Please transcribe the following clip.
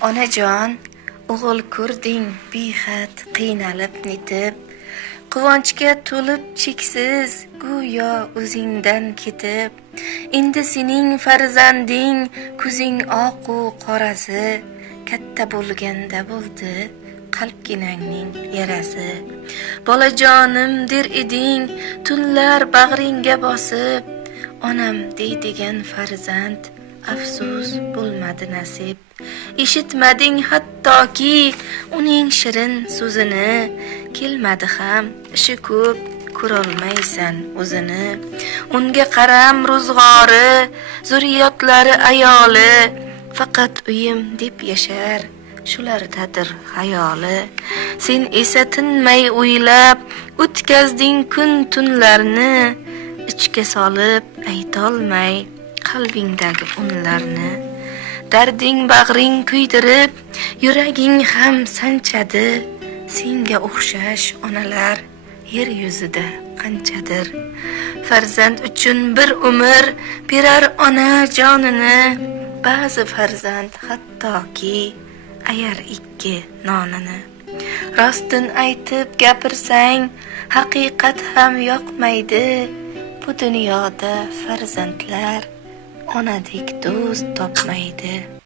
Onajon, o'g'il ko'rding behad qiynalib netib, quvonchga to'lib cheksiz go'yo o'zingdan ketib. Endi sening farzanding ko'zing oqu qorasi, katta bo'lganda bo'ldi qalbginangning yarasi. Bolajonim der eding tunlar bag'ringga bosib, onam deydigan farzand afsus bo'lmadi nasib. Eshitmading hattoki uning shirin so'zini, kelmadi ham ishi ko'p ko'rolmaysan o'zini. Unga qaram ro'zg'ori, zurriyotlari ayoli, faqat uyim deb yashar shulardadir xayoli. Sen esa tinmay o'ylab o'tkazding kun tunlarni, ichga solib aytolmay qalbingdagi unlarni. Darding bag'ring kuydirib, yuraging ham sanchadi. Senga o'xshash onalar yer yuzida qanchadir. Farzand uchun bir umr berar ona jonini. Ba'zi farzand hattoki ayar ikki nonini. Rostin aytib gapirsang haqiqat ham yoqmaydi. Bu dunyoda farzandlar onadek do'st topmaydi.